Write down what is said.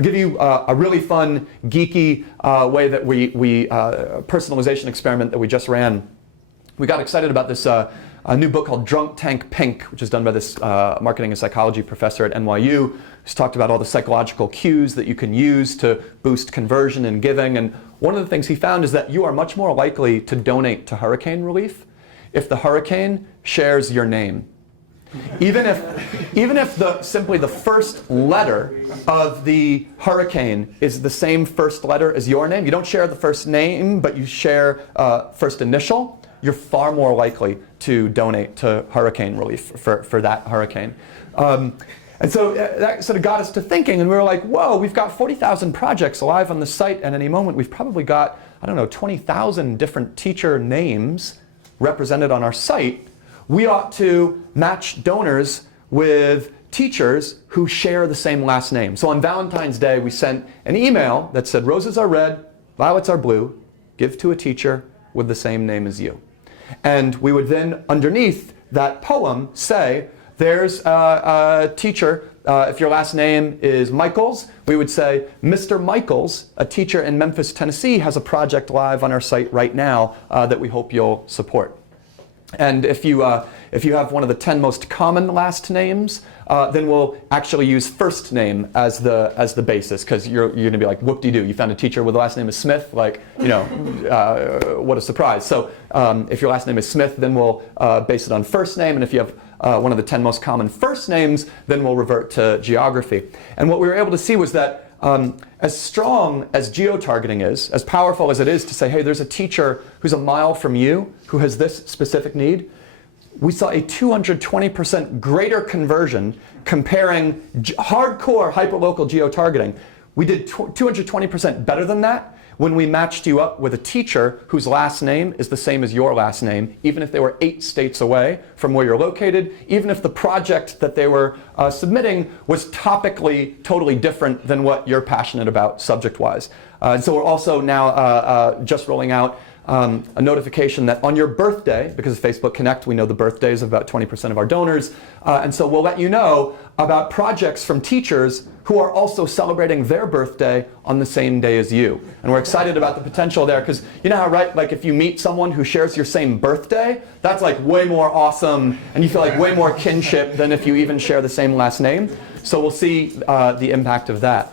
I'll give you a really fun, geeky way that we personalization experiment that we just ran. We got excited about this a new book called Drunk Tank Pink, which is done by this marketing and psychology professor at NYU, who's talked about all the psychological cues that you can use to boost conversion and giving. And one of the things he found is that you are much more likely to donate to hurricane relief if the hurricane shares your name. Even if simply the first letter of the hurricane is the same first letter as your name, you don't share the first name, but you share first initial, you're far more likely to donate to hurricane relief for that hurricane. And so that sort of got us to thinking, and we were like, whoa, we've got 40,000 projects live on the site, and at any moment we've probably got, I don't know, 20,000 different teacher names represented on our site. We ought to match donors with teachers who share the same last name. So on Valentine's Day, we sent an email that said, roses are red, violets are blue, give to a teacher with the same name as you. And we would then, underneath that poem, say, there's a teacher, if your last name is Michaels, we would say, Mr. Michaels, a teacher in Memphis, Tennessee, has a project live on our site right now that we hope you'll support. And if you have one of the 10 most common last names, then we'll actually use first name as the basis, because you're going to be like, whoop-de-doo, you found a teacher with the last name is Smith, like, you know, what a surprise. So if your last name is Smith, then we'll base it on first name, and if you have one of the 10 most common first names, then we'll revert to geography. And what we were able to see was that as strong as geo-targeting is, as powerful as it is to say, hey, there's a teacher who's a mile from you who has this specific need, we saw a 220% greater conversion comparing hardcore hyperlocal geo-targeting. We did 220% better than that when we matched you up with a teacher whose last name is the same as your last name, even if they were 8 states away from where you're located, even if the project that they were submitting was topically totally different than what you're passionate about subject-wise. And so we're also now just rolling out a notification that on your birthday, because of Facebook Connect, we know the birthdays of about 20% of our donors, and so we'll let you know about projects from teachers who are also celebrating their birthday on the same day as you. And we're excited about the potential there, because you know how, right, like if you meet someone who shares your same birthday, that's like way more awesome, and you feel like way more kinship than if you even share the same last name. So we'll see the impact of that.